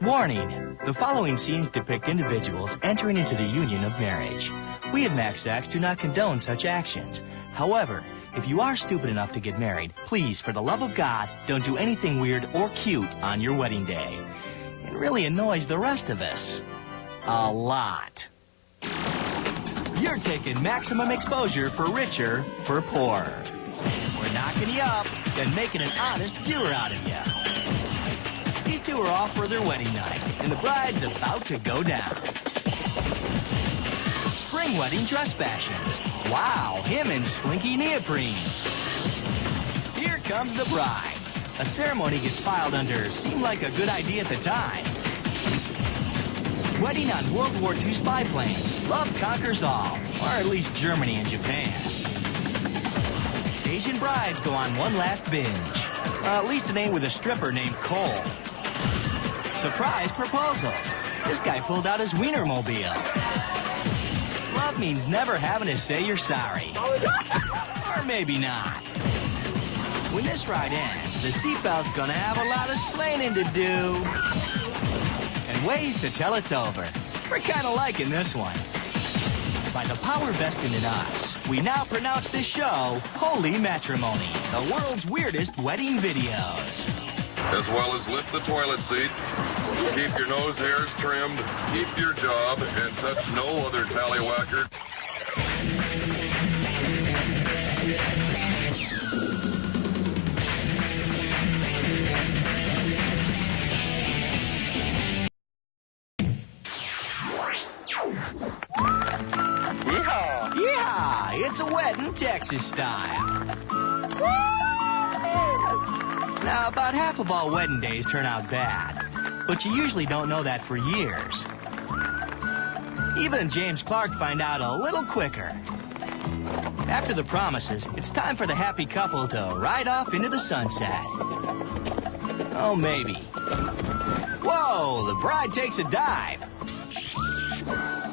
Warning, the following scenes depict individuals entering into the union of marriage. We at MaxX do not condone such actions. However, if you are stupid enough to get married, please, for the love of God, don't do anything weird or cute on your wedding day. It really annoys the rest of us. A lot. You're taking maximum exposure for richer, for poorer. We're knocking you up, then making an honest viewer out of you. These two are off for their wedding night, and the bride's about to go down. Spring wedding dress fashions. Wow, him in slinky neoprene. Here comes the bride. A ceremony gets filed under seemed like a good idea at the time. Wedding on World War II spy planes. Love conquers all, or at least Germany and Japan. Asian brides go on one last binge. At least it ain't with a stripper named Cole. Surprise proposals. This guy pulled out his Weiner Mobile. Love means never having to say you're sorry. Or maybe not. When this ride ends, the seatbelt's gonna have a lot of splaining to do. And ways to tell it's over. We're kinda liking this one. By the power vested in us, we now pronounce this show Holy Matrimony, the world's weirdest wedding videos. As well as lift the toilet seat, keep your nose hairs trimmed, keep your job, and touch no other tallywhacker. Yeehaw! Yeehaw! It's a wedding Texas style. Now, about half of all wedding days turn out bad, but you usually don't know that for years. Even James Clark find out a little quicker. After the promises, it's time for the happy couple to ride off into the sunset. Oh, maybe. Whoa, the bride takes a dive.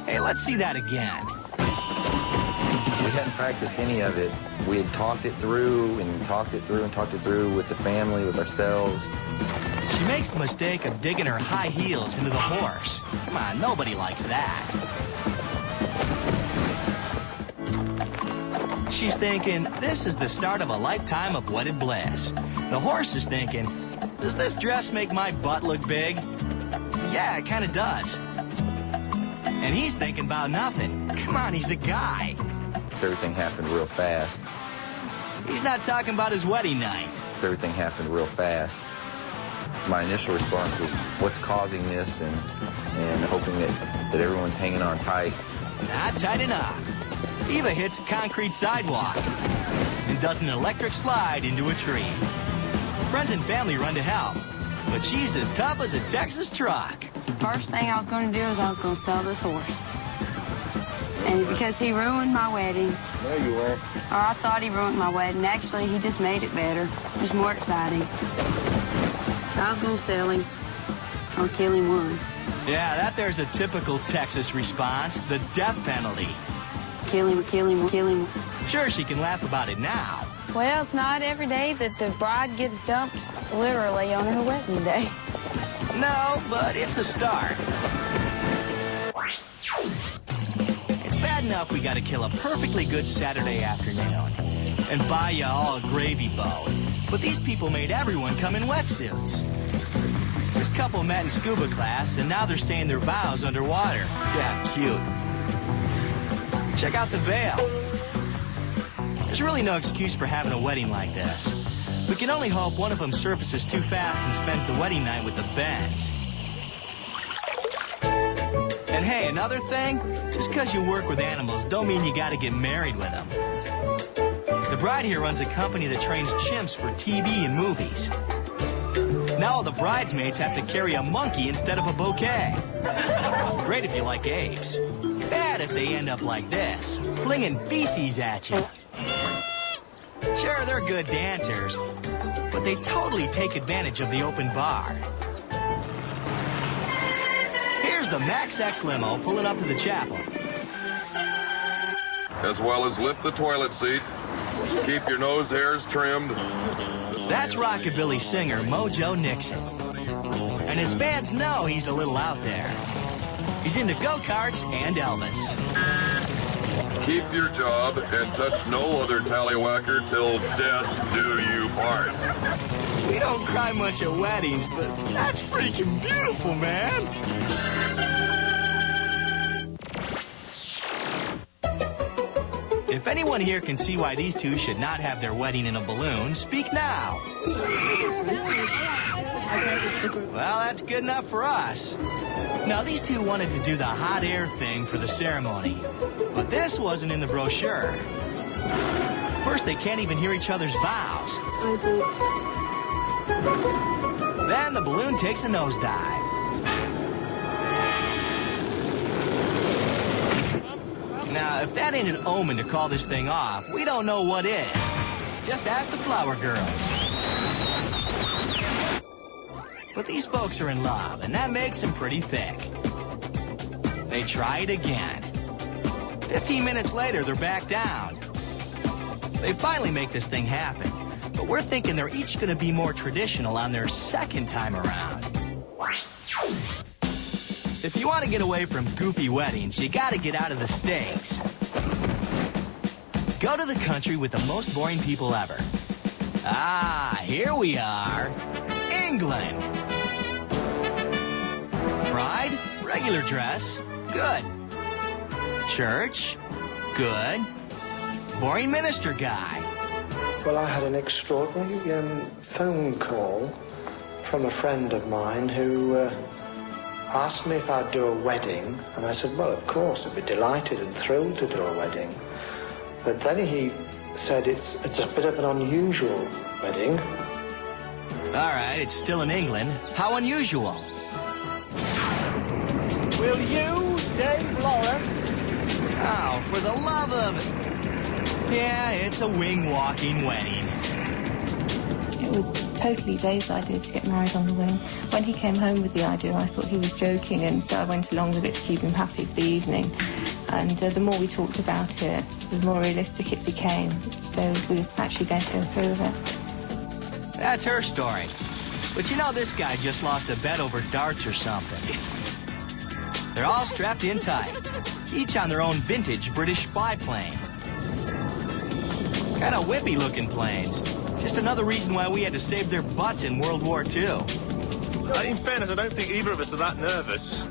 Hey, let's see that again. We hadn't practiced any of it. We had talked it through and talked it through and talked it through with the family, with ourselves. She makes the mistake of digging her high heels into the horse. Come on, nobody likes that. She's thinking, this is the start of a lifetime of wedded bliss. The horse is thinking, does this dress make my butt look big? Yeah, it kind of does. And he's thinking about nothing. Come on, he's a guy. Everything happened real fast. He's not talking about his wedding night. Everything happened real fast. My initial response was, what's causing this? And hoping that everyone's hanging on tight. Not tight enough. Eva hits a concrete sidewalk and does an electric slide into a tree. Friends and family run to help, but she's as tough as a Texas truck. First thing I was going to do is I was going to sell this horse. And because he ruined my wedding. No, you weren't. Or I thought he ruined my wedding. Actually, he just made it better. It was more exciting. I was going to sell him or kill him one. Yeah, that there's a typical Texas response, the death penalty. Kill him, kill him, kill him. Sure, she can laugh about it now. Well, it's not every day that the bride gets dumped literally on her wedding day. No, but it's a start. It's bad enough we gotta kill a perfectly good Saturday afternoon and buy you all a gravy boat. But these people made everyone come in wetsuits. This couple met in scuba class, and now they're saying their vows underwater. Yeah, cute. Check out the veil. There's really no excuse for having a wedding like this. We can only hope one of them surfaces too fast and spends the wedding night with the bends. And hey, another thing, just because you work with animals don't mean you gotta get married with them. The bride here runs a company that trains chimps for TV and movies. Now all the bridesmaids have to carry a monkey instead of a bouquet. Great if you like apes. Bad if they end up like this, flinging feces at you. Sure, they're good dancers, but they totally take advantage of the open bar. Here's the MaxX limo pulling up to the chapel. As well as lift the toilet seat, keep your nose hairs trimmed. That's rockabilly singer Mojo Nixon. And his His fans know he's a little out there. He's into go-karts and Elvis. Keep your job and touch no other tallywhacker till death do you part. We don't cry much at weddings, but that's freaking beautiful, man. If anyone here can see why these two should not have their wedding in a balloon, speak now. Well, that's good enough for us. Now, these two wanted to do the hot air thing for the ceremony, but this wasn't in the brochure. First, they can't even hear each other's vows. Then the balloon takes a nosedive. Now, if that ain't an omen to call this thing off, we don't know what is. Just ask the flower girls. But these folks are in love, and that makes them pretty thick. They try it again. 15 minutes later, they're back down. They finally make this thing happen, but we're thinking they're each going to be more traditional on their second time around. If you want to get away from goofy weddings, you got to get out of the States. Go to the country with the most boring people ever. Ah, here we are. England. Bride, regular dress, good. Church, good. Boring minister guy. Well, I had an extraordinary phone call from a friend of mine who asked me if I'd do a wedding, and I said, well, of course, I'd be delighted and thrilled to do a wedding. But then he said it's a bit of an unusual wedding. All right, it's still in England. How unusual? Will you, Dave Lawrence? Oh, for the love of it. Yeah, it's a wing-walking wedding. It was totally Dave's idea to get married on the wing. When he came home with the idea, I thought he was joking, and so I went along with it to keep him happy for the evening. And the more we talked about it, the more realistic it became. So we're actually going to go through with it. That's her story. But you know, this guy just lost a bet over darts or something. They're all strapped in tight, each on their own vintage British spy plane. Kind of wimpy-looking planes. Just another reason why we had to save their butts in World War II. In fairness, I don't think either of us are that nervous.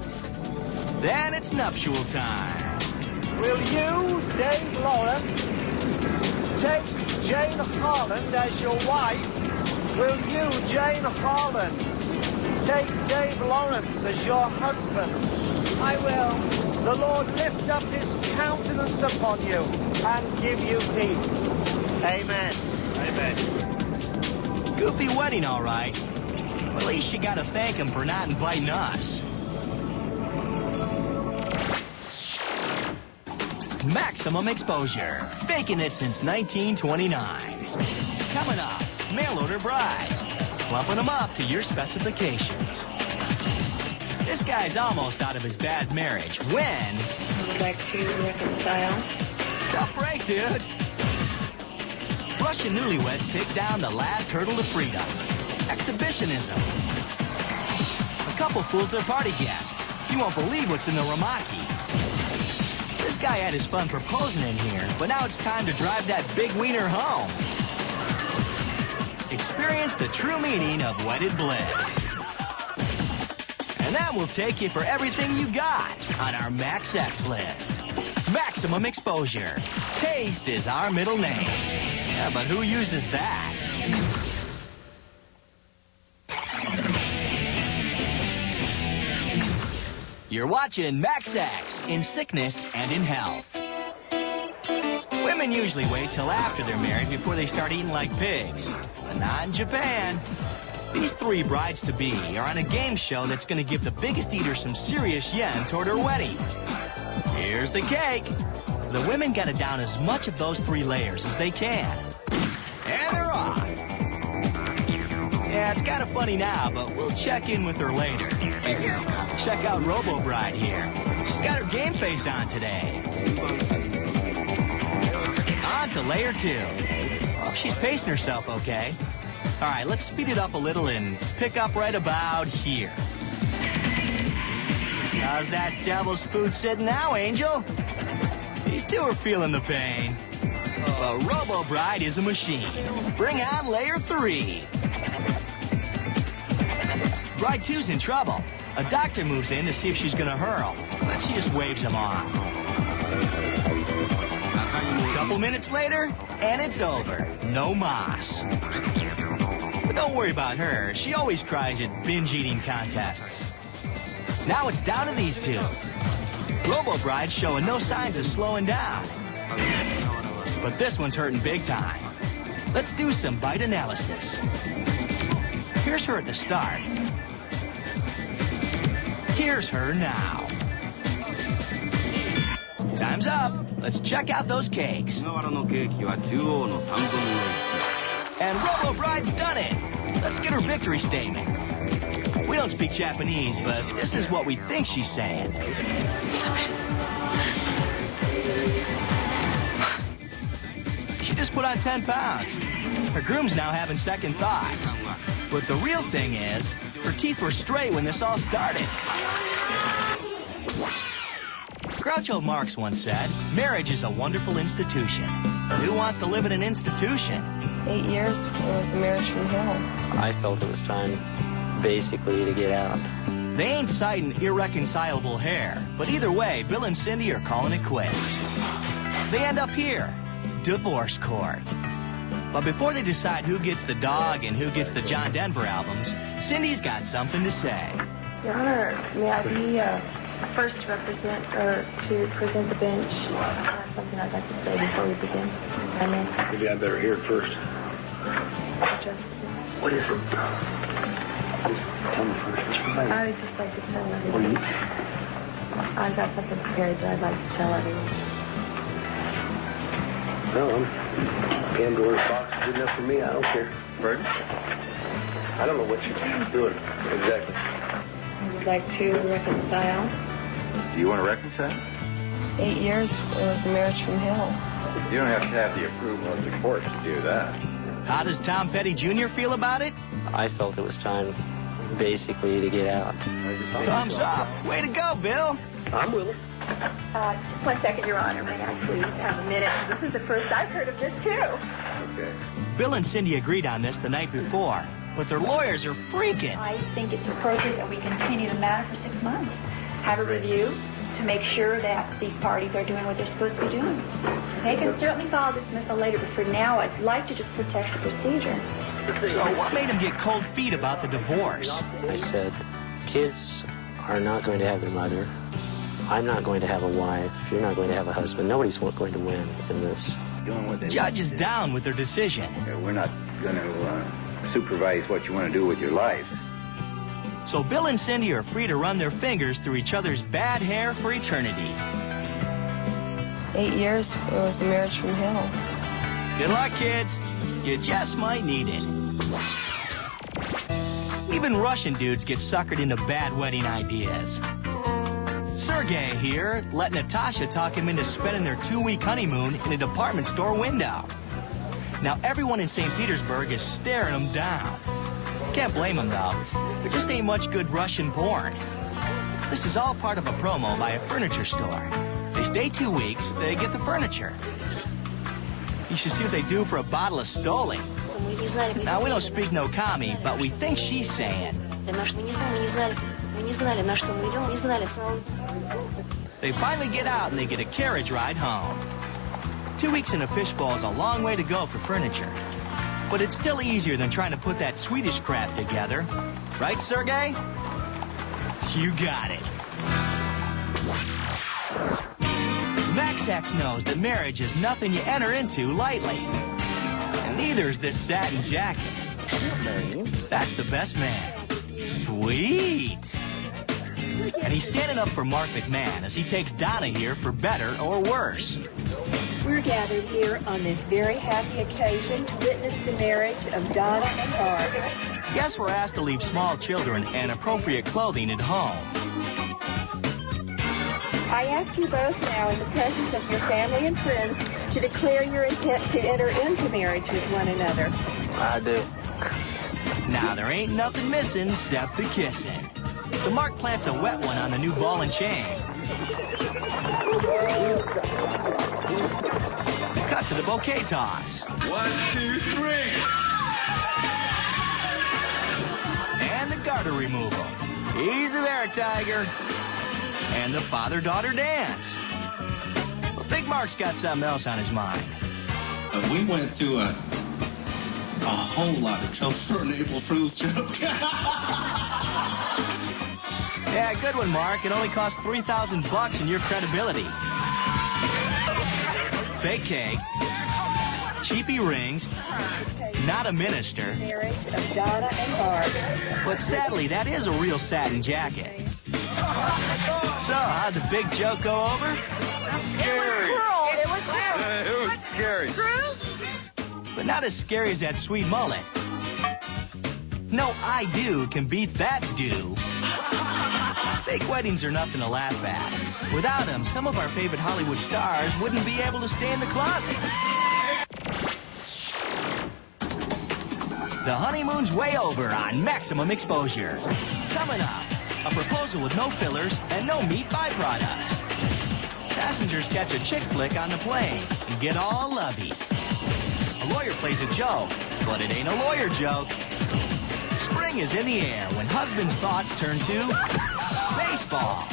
Then it's nuptial time. Will you, Dave Lawrence, take Jane Harland as your wife? Will you, Jane Harland, take Dave Lawrence as your husband? I will. The Lord lift up his countenance upon you and give you peace. Amen. Amen. Goofy wedding, all right. But at least you gotta thank him for not inviting us. Maximum exposure. Faking it since 1929. Coming up, mail-order brides. Plumping them up to your specifications. This guy's almost out of his bad marriage. When? I would like to reconcile. Tough break, dude. Russian newlyweds take down the last hurdle to freedom. Exhibitionism. A couple fools their party guests. You won't believe what's in the Ramaki. This guy had his fun proposing in here, but now it's time to drive that big wiener home. Experience the true meaning of wedded bliss. And that will take you for everything you got on our Max X list. Maximum exposure. Taste is our middle name. Yeah, but who uses that? You're watching Max X in sickness and in health. Women usually wait till after they're married before they start eating like pigs. But not in Japan. These three brides-to-be are on a game show that's going to give the biggest eater some serious yen toward her wedding. Here's the cake. The women got to down as much of those 3 layers as they can. And they're off. Yeah, it's kind of funny now, but we'll check in with her later. Check out Robo-Bride here. She's got her game face on today. On to layer 2. Well, she's pacing herself okay. All right, let's speed it up a little and pick up right about here. How's that devil's food sitting now, Angel? These two are feeling the pain. But Robo-Bride is a machine. Bring on layer 3. Bride 2's in trouble. A doctor moves in to see if she's gonna hurl, but she just waves him off. A couple minutes later, and it's over. No mas. But don't worry about her. She always cries at binge-eating contests. Now it's down to these two. Robo-Bride's showing no signs of slowing down. But this one's hurting big time. Let's do some bite analysis. Here's her at the start. Here's her now. Time's up. Let's check out those cakes. And Robo-Bride's done it. Let's get her victory statement. We don't speak Japanese, but this is what we think she's saying. She just put on 10 pounds. Her groom's now having second thoughts. But the real thing is, her teeth were straight when this all started. Groucho Marx once said, marriage is a wonderful institution. Who wants to live in an institution? 8 years was a marriage from hell. I felt it was time, basically, to get out. They ain't citing irreconcilable hair, but either way, Bill and Cindy are calling it quits. They end up here, divorce court. But before they decide who gets the dog and who gets the John Denver albums, Cindy's got something to say. Your Honor, may I be first to present the bench? I have something I'd like to say before we begin. I may. Maybe I better hear it first. What is it? Tell me first. I would just like to tell everyone. I've got something prepared that I'd like to tell everyone. No, Pandora's box is good enough for me. I don't care. Pardon? I don't know what she's doing exactly. I would like to reconcile. Do you want to reconcile? 8 years was a marriage from hell. You don't have to have the approval of the court to do that. How does Tom Petty Jr. feel about it? I felt it was time, basically, to get out. Thumbs up. Way to go, Bill. I'm willing. Just 1 second, Your Honor. May I please have a minute? This is the first I've heard of this, too. Okay. Bill and Cindy agreed on this the night before, but their lawyers are freaking. I think it's appropriate that we continue the matter for 6 months. Have a review to make sure that these parties are doing what they're supposed to be doing. They can certainly file dismissal later, but for now, I'd like to just protect the procedure. So what made him get cold feet about the divorce? I said, kids are not going to have their mother. I'm not going to have a wife. You're not going to have a husband. Nobody's going to win in this. Judge is down with their decision. We're not going to supervise what you want to do with your life. So Bill and Cindy are free to run their fingers through each other's bad hair for eternity. 8 years was a marriage from hell. Good luck, kids. You just might need it. Even Russian dudes get suckered into bad wedding ideas. Sergei here let Natasha talk him into spending their 2-week honeymoon in a department store window. Now everyone in St. Petersburg is staring them down. Can't blame them, though. There just ain't much good Russian porn. This is all part of a promo by a furniture store. They stay 2 weeks, they get the furniture. You should see what they do for a bottle of Stoli. Now, we don't speak no kami, but we think she's saying. They finally get out and they get a carriage ride home. 2 weeks in a fishbowl is a long way to go for furniture. But it's still easier than trying to put that Swedish crap together. Right, Sergei? You got it. Max X knows that marriage is nothing you enter into lightly. And neither is this satin jacket. That's the best man. Sweet. And he's standing up for Mark McMahon as he takes Donna here for better or worse. We're gathered here on this very happy occasion to witness the marriage of Donna and Mark. Guess we're asked to leave small children and appropriate clothing at home. I ask you both now, in the presence of your family and friends, to declare your intent to enter into marriage with one another. I do. Now, there ain't nothing missing except the kissing. So Mark plants a wet one on the new ball and chain. Cut to the bouquet toss. 1, 2, 3. And the garter removal. Easy there, Tiger. And the father-daughter dance. But Big Mark's got something else on his mind. We went through a whole lot of trouble for an April Fool's joke. Yeah, good one, Mark. It only cost $3,000 in your credibility. Fake cake, cheapy rings, not a minister. Marriage of Donna and Barb. But sadly, that is a real satin jacket. So, how'd the big joke go over? Scary. It was cruel. It was scary. But not as scary as that sweet mullet. No I do can beat that do. Fake weddings are nothing to laugh at. Without them, some of our favorite Hollywood stars wouldn't be able to stay in the closet. The honeymoon's way over on Maximum Exposure. Coming up, a proposal with no fillers and no meat byproducts. Passengers catch a chick flick on the plane and get all lovey. A lawyer plays a joke, but it ain't a lawyer joke. Spring is in the air when husbands' thoughts turn to baseball.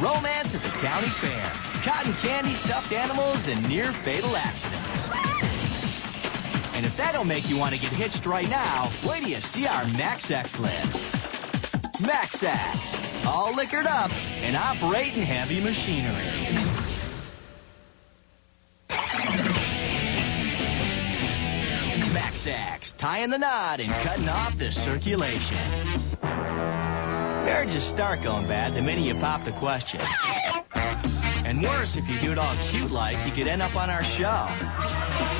Romance at the county fair. Cotton candy, stuffed animals, and near-fatal accidents. And if that don't make you want to get hitched right now, wait till you see our MaxX list. MaxX, all liquored up and operating heavy machinery. MaxX, tying the knot and cutting off the circulation. Marriages start going bad the minute you pop the question. And worse, if you do it all cute-like, you could end up on our show.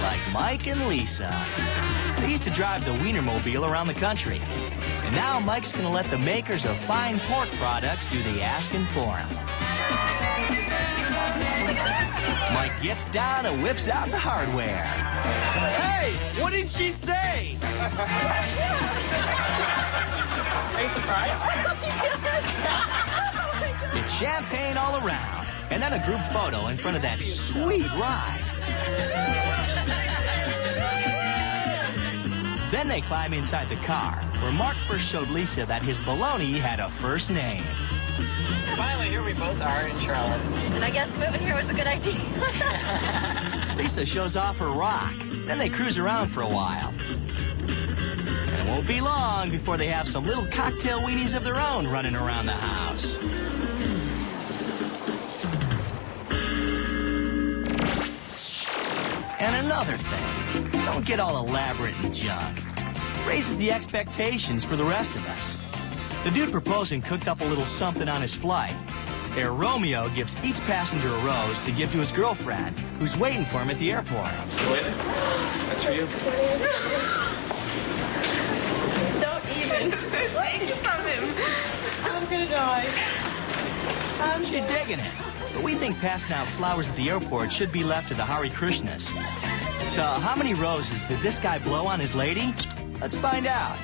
Like Mike and Lisa. They used to drive the Weiner Mobile around the country. And now Mike's going to let the makers of fine pork products do the asking for him. Mike gets down and whips out the hardware. Hey, what did she say? Are you surprised? It's champagne all around. And then a group photo in front of that sweet ride. Then they climb inside the car, where Mark first showed Lisa that his baloney had a first name. Finally, here we both are in Charlotte. And I guess moving here was a good idea. Lisa shows off her rock. Then they cruise around for a while. And it won't be long before they have some little cocktail weenies of their own running around the house. And another thing, don't get all elaborate and junk. Raises the expectations for the rest of us. The dude proposing cooked up a little something on his flight. Air Romeo gives each passenger a rose to give to his girlfriend, who's waiting for him at the airport. Wait, that's for you. Don't even. Thanks from him. I'm gonna die. She's digging it. But we think passing out flowers at the airport should be left to the Hare Krishnas. So how many roses did this guy blow on his lady? Let's find out.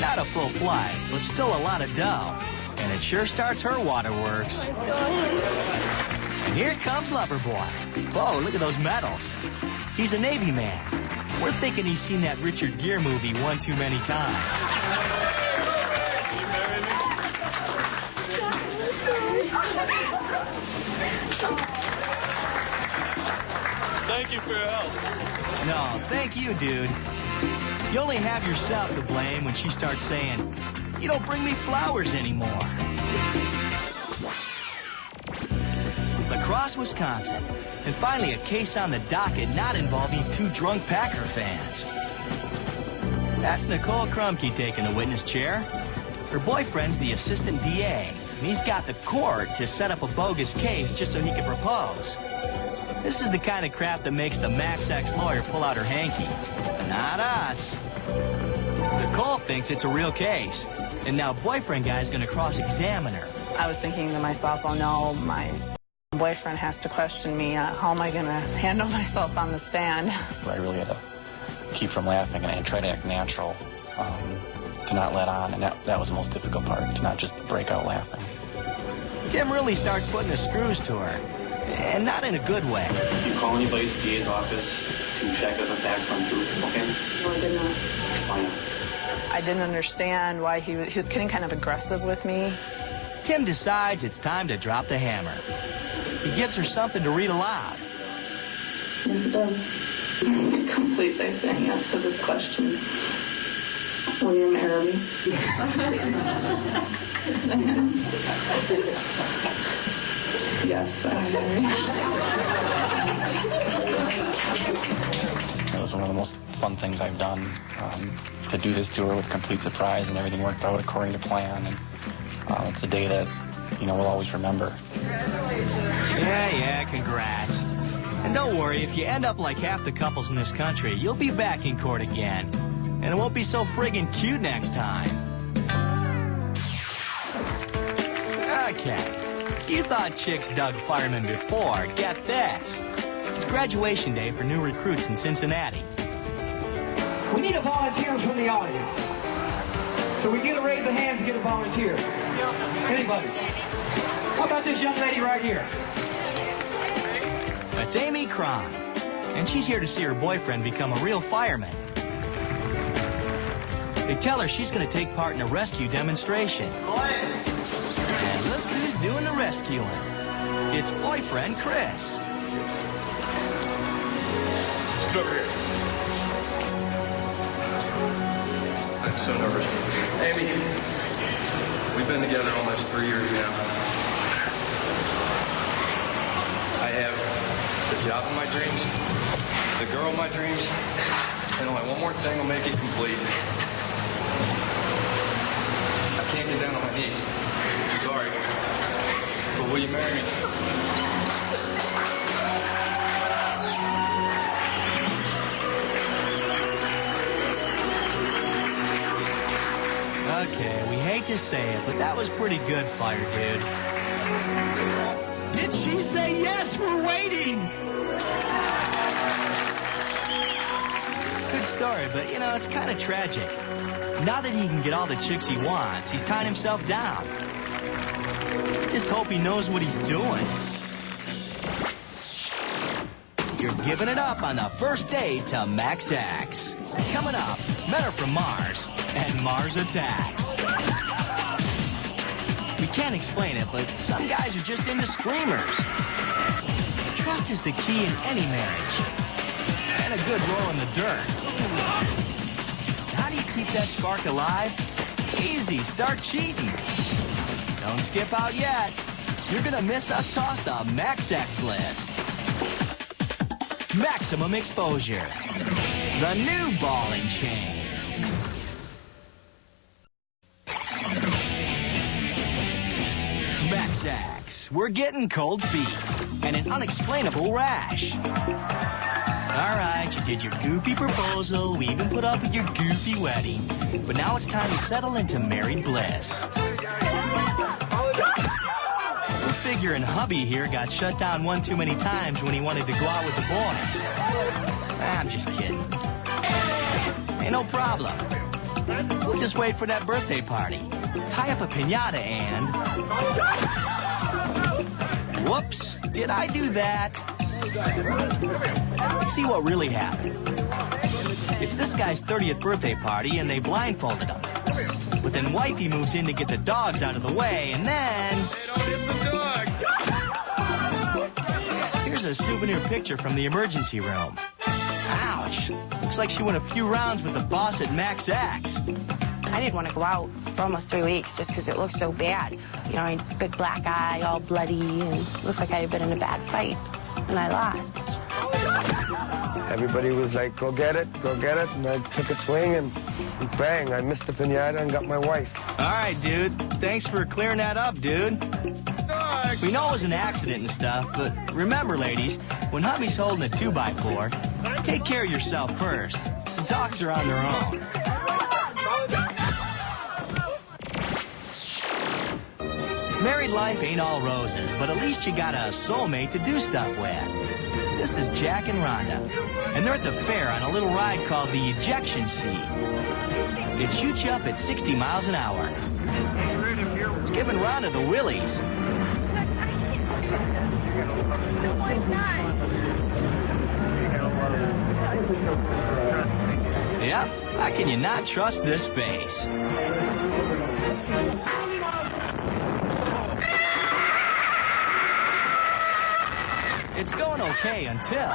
Not a full flight, but still a lot of dough. And it sure starts her waterworks. And here comes Loverboy. Whoa, look at those medals. He's a Navy man. We're thinking he's seen that Richard Gere movie one too many times. Thank you for your help. No, thank you, dude. You only have yourself to blame when she starts saying, "You don't bring me flowers anymore." La Crosse, Wisconsin. And finally a case on the docket not involving two drunk Packer fans. That's Nicole Krumke taking the witness chair. Her boyfriend's the assistant DA, and he's got the court to set up a bogus case just so he can propose. This is the kind of crap that makes the Max X lawyer pull out her hanky. Not us. Nicole thinks it's a real case. And now boyfriend guy's gonna cross-examine her. I was thinking to myself, oh no, my boyfriend has to question me. How am I gonna handle myself on the stand? I really had to keep from laughing and try to act natural, to not let on. And that was the most difficult part, to not just break out laughing. Tim really starts putting the screws to her. And not in a good way. If you call anybody at the DA's office to check if the facts come true, okay? No, I did not. Why not? I didn't understand why he was getting kind of aggressive with me. Tim decides it's time to drop the hammer. He gives her something to read aloud. Yes, it does. Completely saying yes to this question. Will you marry me? Yes, I am. It was one of the most fun things I've done, to do this tour with complete surprise, and everything worked out according to plan. And it's a day that, we'll always remember. Yeah, congrats. And don't worry, if you end up like half the couples in this country, you'll be back in court again. And it won't be so friggin' cute next time. Okay. You thought chicks dug Fireman before. Get this. It's graduation day for new recruits in Cincinnati. We need a volunteer from the audience. So we get a raise of hands to get a volunteer. Anybody? How about this young lady right here? That's Amy Cron. And she's here to see her boyfriend become a real fireman. They tell her she's going to take part in a rescue demonstration. And look who's doing the rescuing. It's boyfriend Chris. Let's get over here. I'm so nervous. Amy, we've been together almost 3 years now. I have the job of my dreams, the girl of my dreams, and only one more thing will make it complete. I can't get down on my knees. Sorry. But will you marry me? Okay, we hate to say it, but that was pretty good, Fire Dude. Did she say yes? We're waiting. Good story, but, it's kind of tragic. Now that he can get all the chicks he wants, he's tying himself down. Just hope he knows what he's doing. You're giving it up on the first date to Max X. Coming up, men are from Mars, and Mars attacks. We can't explain it, but some guys are just into screamers. Trust is the key in any marriage. And a good roll in the dirt. How do you keep that spark alive? Easy, start cheating. Don't skip out yet. You're gonna miss us toss the Max X list. Maximum exposure. The new ball and chain. Max X. We're getting cold feet and an unexplainable rash. All right, you did your goofy proposal. We even put up with your goofy wedding. But now it's time to settle into married bliss. We're figuring hubby here got shut down one too many times when he wanted to go out with the boys. I'm just kidding. Ain't no problem. We'll just wait for that birthday party. Tie up a piñata and... Whoops, did I do that? Let's see what really happened. It's this guy's 30th birthday party, and they blindfolded him. But then wifey moves in to get the dogs out of the way, and then... Hey, don't hit the dog! Here's a souvenir picture from the emergency room. Ouch. Looks like she went a few rounds with the boss at Max X. I didn't want to go out for almost 3 weeks just because it looked so bad. I had a big black eye, all bloody, and looked like I had been in a bad fight. And I lost. Everybody was like, go get it, and I took a swing, and bang, I missed the piñata and got my wife. All right, dude. Thanks for clearing that up, dude. We know it was an accident and stuff, but remember, ladies, When hubby's holding a 2x4, take care of yourself first. The dogs are on their own. Married life ain't all roses, but at least you got a soulmate to do stuff with. This is Jack and Rhonda, and they're at the fair on a little ride called the ejection seat. It shoots you up at 60 miles an hour. It's giving Rhonda the willies. Yep, how can you not trust this space? It's going okay until...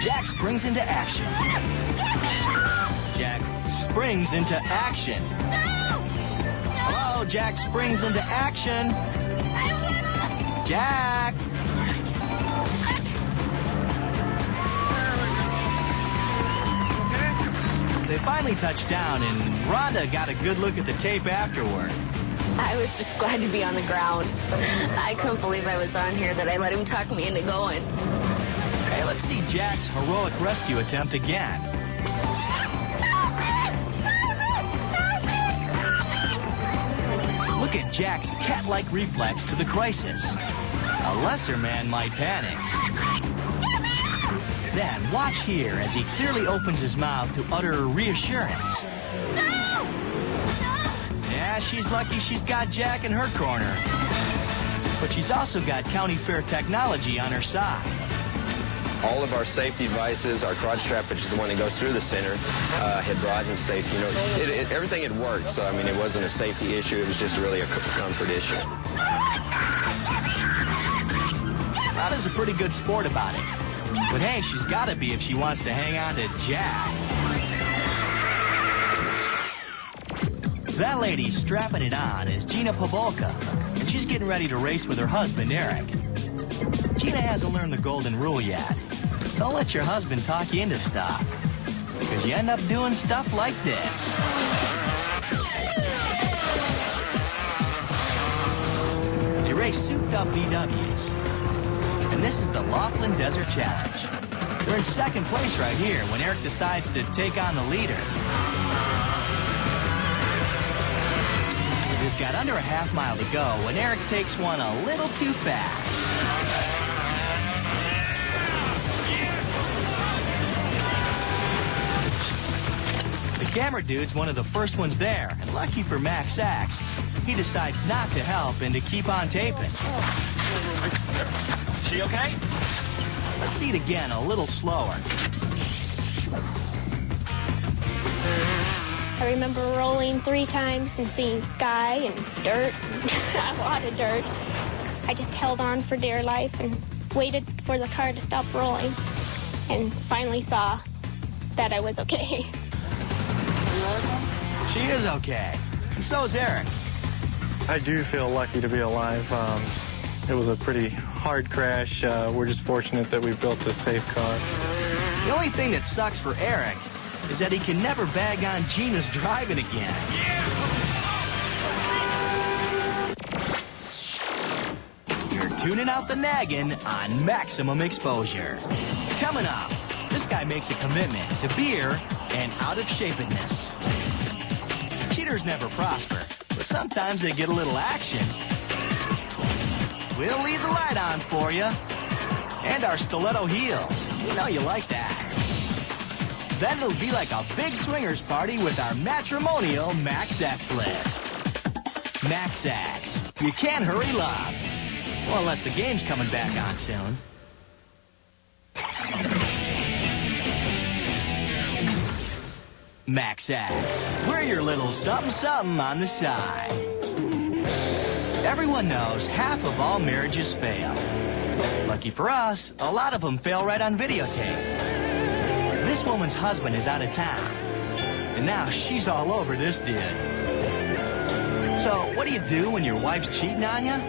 Jack springs into action. Jack springs into action. Hello, Jack springs into action. Jack! They finally touched down, and Rhonda got a good look at the tape afterward. I was just glad to be on the ground. I couldn't believe I was on here, that I let him talk me into going. Hey, let's see Jack's heroic rescue attempt again. Look at Jack's cat-like reflex to the crisis. A lesser man might panic. Then watch here as he clearly opens his mouth to utter reassurance. Yeah, she's lucky she's got Jack in her corner. But she's also got county fair technology on her side. All of our safety devices, our crotch strap, which is the one that goes through the center, had brought in safety. You know, everything had worked, so I mean, it wasn't a safety issue. It was just really a comfort issue. Rhonda's a pretty good sport about it. But hey, she's got to be if she wants to hang on to Jack. That lady strapping it on is Gina Pavolka, and she's getting ready to race with her husband, Eric. Gina hasn't learned the golden rule yet. Don't let your husband talk you into stuff, because you end up doing stuff like this. They race souped-up VWs. And this is the Laughlin Desert Challenge. They're in second place right here when Eric decides to take on the leader. We've got under a half mile to go when Eric takes one a little too fast. The camera dude's one of the first ones there, and lucky for Max Axe, he decides not to help and to keep on taping. She okay? Let's see it again, a little slower. I remember rolling 3 times and seeing sky and dirt, a lot of dirt. I just held on for dear life and waited for the car to stop rolling and finally saw that I was okay. She is okay, and so is Eric. I do feel lucky to be alive. It was a pretty hard crash. We're just fortunate that we built a safe car. The only thing that sucks for Eric is that he can never bag on Gina's driving again. You're tuning out the nagging on Maximum Exposure. Coming up, this guy makes a commitment to beer and out-of-shapedness. Cheaters never prosper, but sometimes they get a little action. We'll leave the light on for you. And our stiletto heels. We know you like that. Then it'll be like a big swingers party with our matrimonial Max X list. Max X. You can't hurry love. Well, unless the game's coming back on soon. Max X. We're your little something-something on the side. Everyone knows half of all marriages fail. Lucky for us, a lot of them fail right on videotape. This woman's husband is out of town, and now she's all over this dude. So, what do you do when your wife's cheating on you?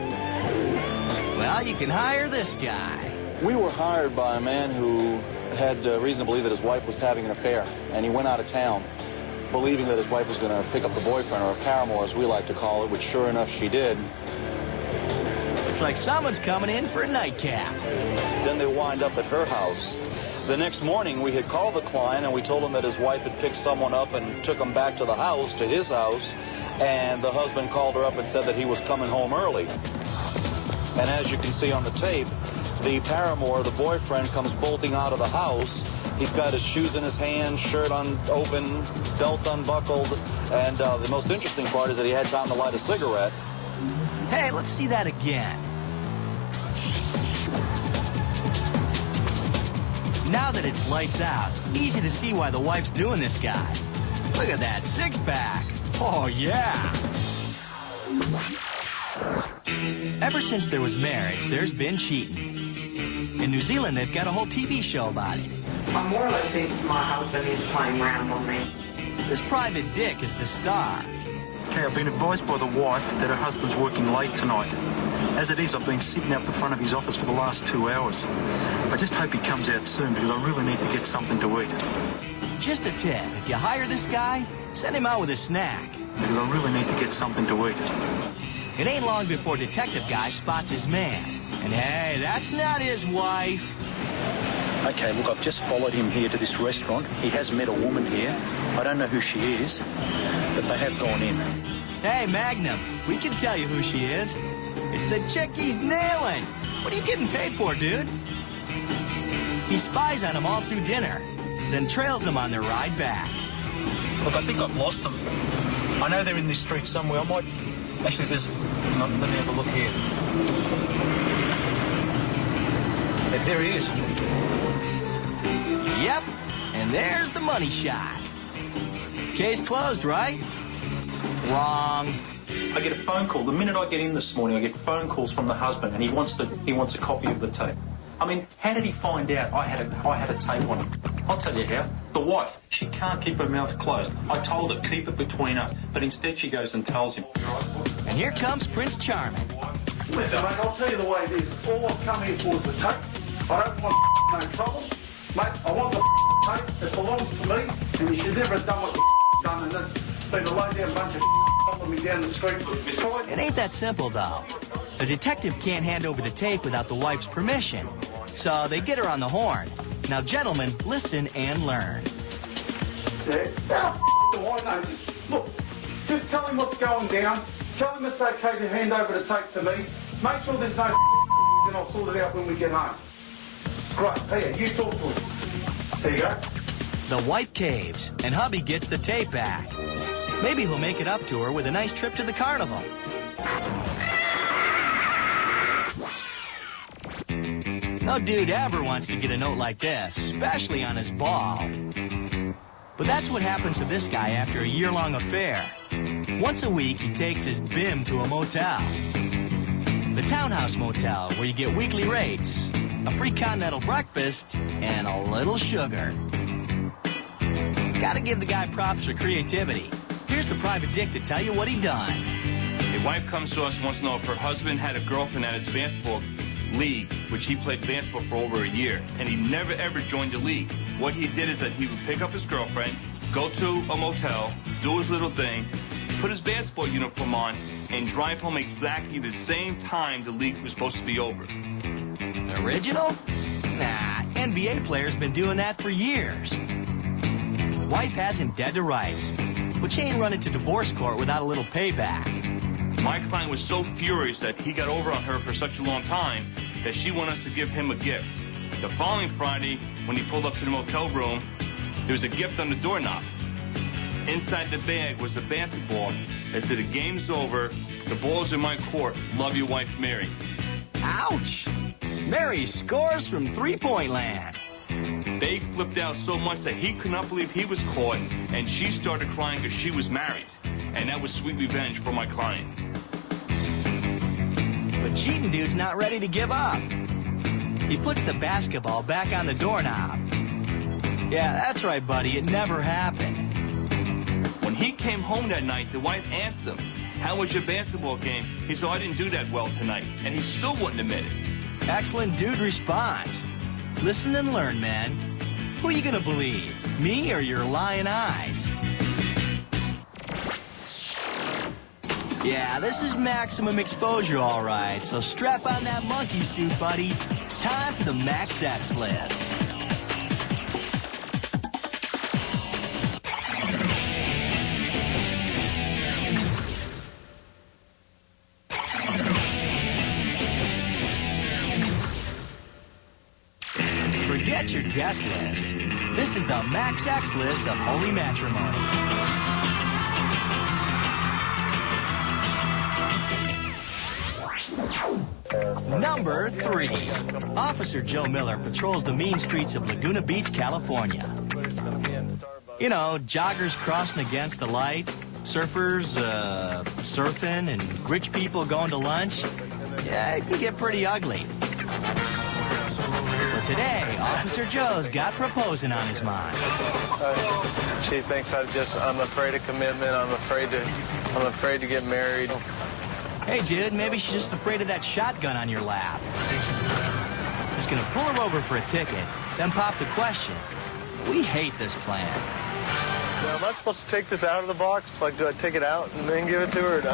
Well, you can hire this guy. We were hired by a man who had reason to believe that his wife was having an affair, and he went out of town. believing that his wife was going to pick up the boyfriend, or a paramour, as we like to call it, which sure enough she did. Looks like someone's coming in for a nightcap. Then they wind up at her house. The next morning, we had called the client, and we told him that his wife had picked someone up and took him back to the house, to his house, and the husband called her up and said that he was coming home early. And as you can see on the tape, the paramour, the boyfriend, comes bolting out of the house. He's got his shoes in his hand, shirt open, belt unbuckled, and the most interesting part is that he had time to light a cigarette. Hey, let's see that again. Now that it's lights out, easy to see why the wife's doing this guy. Look at that six-pack. Oh, yeah. Ever since there was marriage, there's been cheating. In New Zealand, they've got a whole TV show about it. I more or less think my husband is playing around on me. This private dick is the star. Okay, I've been advised by the wife that her husband's working late tonight. As it is, I've been sitting out the front of his office for the last 2 hours. I just hope he comes out soon because I really need to get something to eat. Just a tip, if you hire this guy, send him out with a snack. Because I really need to get something to eat. It ain't long before detective guy spots his man. And hey, that's not his wife. Okay, look, I've just followed him here to this restaurant. He has met a woman here. I don't know who she is, but they have gone in. Hey, Magnum, we can tell you who she is. It's the chick he's nailing. What are you getting paid for, dude? He spies on him all through dinner, then trails him on their ride back. Look, I think I've lost them. I know they're in this street somewhere. I might... Actually, there's... Hang on, let me have a look here. There he is. Yep, and there's the money shot. Case closed, right? Wrong. I get a phone call. The minute I get in this morning, I get phone calls from the husband, and he wants a copy of the tape. I mean, how did he find out I had a tape on him? I'll tell you how. The wife, she can't keep her mouth closed. I told her, keep it between us, but instead she goes and tells him. And here comes Prince Charming. Listen, mate, I'll tell you the way it is. All I've come here for is the tape. I don't want no trouble. Mate, I want the tape. It belongs to me, and you should never have done what the done, and that's been a low-down bunch of following me down the street. It ain't that simple, though. The detective can't hand over the tape without the wife's permission, so they get her on the horn. Now, gentlemen, listen and learn. Yeah? Why not? Look, just tell him what's going down. Tell him it's okay to hand over the tape to me. Make sure there's no and I'll sort it out when we get home. Great. Here, you talk to him. There you go. The wife caves, and hubby gets the tape back. Maybe he'll make it up to her with a nice trip to the carnival. No dude ever wants to get a note like this, especially on his ball. But that's what happens to this guy after a year-long affair. Once a week, he takes his bim to a motel. The Townhouse Motel, where you get weekly rates, a free continental breakfast, and a little sugar. Gotta give the guy props for creativity. Here's the private dick to tell you what he done. A wife comes to us and wants to know if her husband had a girlfriend at his basketball league, which he played basketball for over a year, and he never ever joined the league. What he did is that he would pick up his girlfriend, go to a motel, do his little thing, put his basketball uniform on, and drive home exactly the same time the league was supposed to be over. Original? Nah, NBA players been doing that for years. Wife has him dead to rights, but she ain't running to divorce court without a little payback. My client was so furious that he got over on her for such a long time that she wanted us to give him a gift. The following Friday, when he pulled up to the motel room, there was a gift on the doorknob. Inside the bag was a basketball that said, "The game's over, the ball's in my court, love your wife, Mary." Ouch! Mary scores from three-point land. They flipped out so much that he could not believe he was caught, and she started crying because she was married. And that was sweet revenge for my client. But cheating dude's not ready to give up. He puts the basketball back on the doorknob. Yeah, that's right, buddy. It never happened. When he came home that night, the wife asked him, "How was your basketball game?" He said, "I didn't do that well tonight." And he still wouldn't admit it. Excellent dude response. Listen and learn, man. Who are you gonna believe? Me or your lying eyes? Yeah, this is maximum exposure, all right. So strap on that monkey suit, buddy. It's time for the Max X list. Forget your guest list. This is the Max X list of holy matrimony. Number 3. Officer Joe Miller patrols the mean streets of Laguna Beach, California. You know, joggers crossing against the light, surfers surfing, and rich people going to lunch. Yeah, it can get pretty ugly. But today, Officer Joe's got proposing on his mind. She thinks I'm afraid of commitment. I'm afraid to get married. Hey, dude, maybe she's just afraid of that shotgun on your lap. Just gonna pull her over for a ticket, then pop the question. We hate this plan. Now, am I supposed to take this out of the box? Like, do I take it out and then give it to her? Or do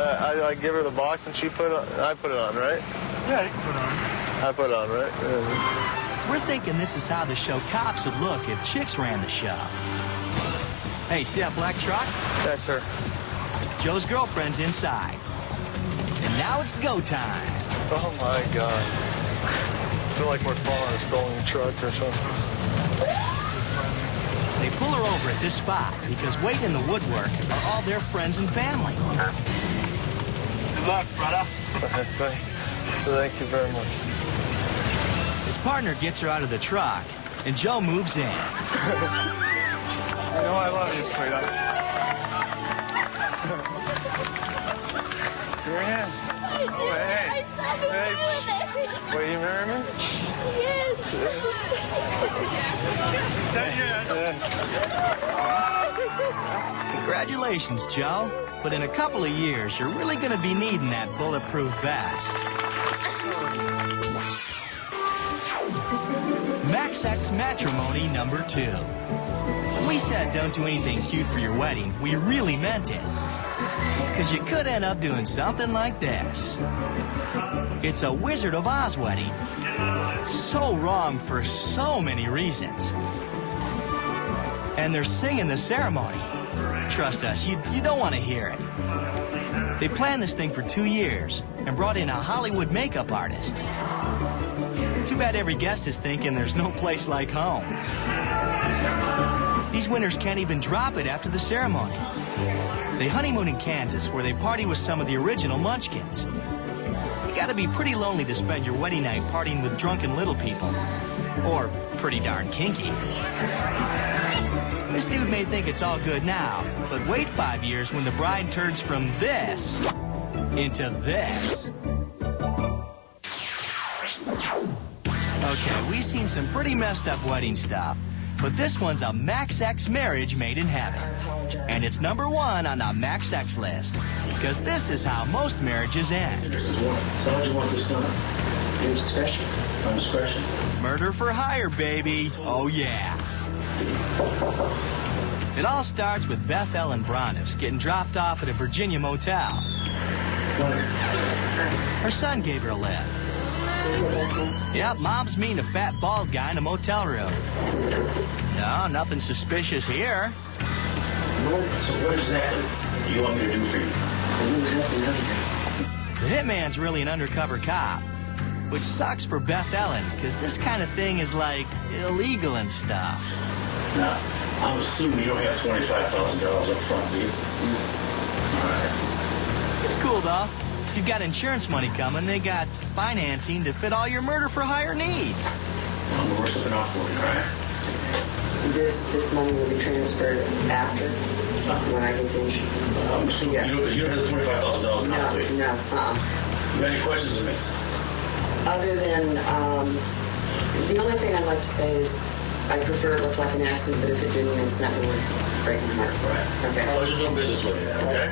I give her the box and she put it on? I put it on, right? Yeah, you can put it on. I put it on, right? We're thinking this is how the show Cops would look if chicks ran the show. Hey, see that black truck? That's her. Joe's girlfriend's inside. And now it's go time. Oh, my God. I feel like we're following a stolen truck or something. They pull her over at this spot because waiting in the woodwork are all their friends and family. Good luck, brother. Thank you very much. His partner gets her out of the truck, and Joe moves in. You know I love you, sweetheart. Here it is. Oh, hey. Hey. Will you marry me? Yes. She said yes. Congratulations, Joe. But in a couple of years, you're really going to be needing that bulletproof vest. Max X Matrimony number 2. When we said don't do anything cute for your wedding, we really meant it. Because you could end up doing something like this. It's a Wizard of Oz wedding. So wrong for so many reasons. And they're singing the ceremony. Trust us, you don't want to hear it. They planned this thing for 2 years and brought in a Hollywood makeup artist. Too bad every guest is thinking there's no place like home. These winners can't even drop it after the ceremony. They honeymoon in Kansas, where they party with some of the original Munchkins. You gotta be pretty lonely to spend your wedding night partying with drunken little people. Or pretty darn kinky. This dude may think it's all good now, but wait 5 years when the bride turns from this into this. Okay, we've seen some pretty messed up wedding stuff, but this one's a Max X marriage made in heaven. And it's number 1 on the Max X list, because this is how most marriages end. So how'd you want this done? Your discretion. On discretion. Murder for hire, baby. Oh, yeah. It all starts with Beth Ellen Brondis getting dropped off at a Virginia motel. Her son gave her a lift. Yep, Mom's meeting a fat, bald guy in a motel room. No, nothing suspicious here. So what exactly do you want me to do for you? The hitman's really an undercover cop, which sucks for Beth Ellen, because this kind of thing is, like, illegal and stuff. Now, I'm assuming you don't have $25,000 up front, do you? All right. It's cool, though. If you've got insurance money coming, they got financing to fit all your murder-for-hire needs. Well, we're working out for you, all right? This money will be transferred after, when I get the insurance. I'm assuming, yeah. Because you don't have the $25,000 now, do you? No, You got any questions of me? Other than, the only thing I'd like to say is I prefer it look like an accident, but if it didn't, it's not going to break my heart. Right. Okay. Pleasure doing business with you, okay?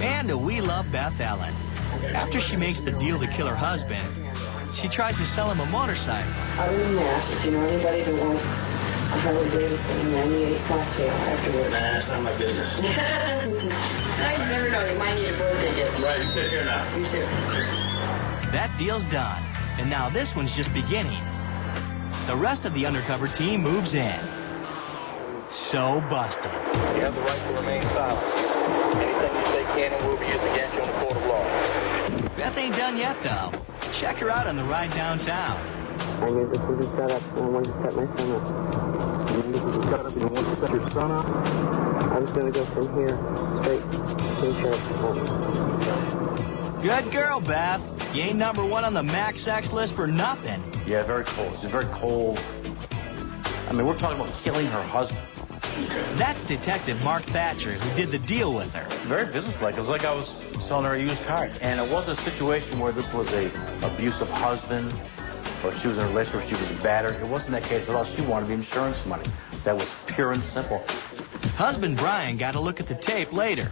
Man, do we love Beth Ellen. After she makes the deal to kill her husband, she tries to sell him a motorcycle. Other than that, if you know anybody that wants a Harley Davidson 98 Softail afterwards. Nah, that's not my business. You never know, you might need a birthday gift. Right. Right, you sit here now. You sit. That deal's done. And now this one's just beginning. The rest of the undercover team moves in. So busted. You have the right to remain silent. Anything you say can and will be used against you in the court of law. Beth ain't done yet, though. Check her out on the ride downtown. I knew this would be set up, and I wanted to set my son up. You knew this would be set up and you wanted to set your son up? I was going to go from here straight to the sheriff's department. Good girl, Beth. You ain't #1 on the max sex list for nothing. Yeah, very cold. She's very cold. I mean, we're talking about killing her husband. That's Detective Mark Thatcher, who did the deal with her. Very businesslike. It was like I was selling her a used car. And it wasn't a situation where this was a abusive husband or she was in a relationship where she was battered. It wasn't that case at all. She wanted the insurance money. That was pure and simple. Husband Brian got a look at the tape later.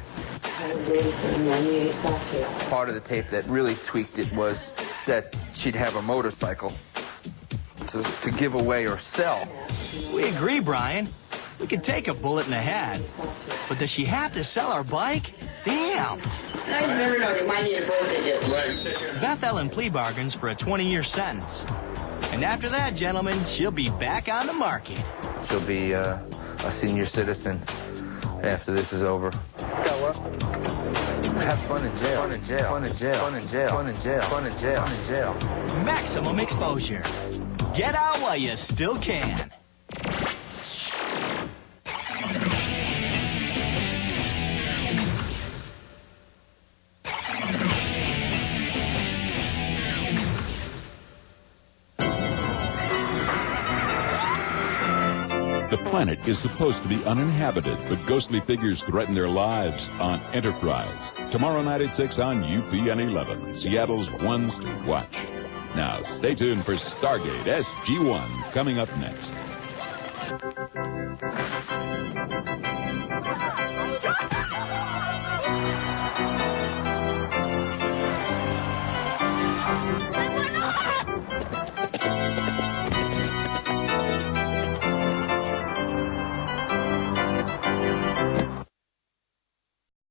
Part of the tape that really tweaked it was that she'd have a motorcycle to give away or sell. We agree, Brian. We could take a bullet in the head. But does she have to sell our bike? Damn. I never know. You might need a birthday gift. Beth Ellen plea bargains for a 20-year sentence. And after that, gentlemen, she'll be back on the market. She'll be a senior citizen after this is over. Have fun in jail. Fun in jail. Fun in jail. Fun in jail. Fun in jail. Fun in jail. Fun in jail. Maximum exposure. Get out while you still can. The planet is supposed to be uninhabited, but ghostly figures threaten their lives on Enterprise. Tomorrow night at 6 on UPN 11, Seattle's ones to watch. Now, stay tuned for Stargate SG-1 coming up next.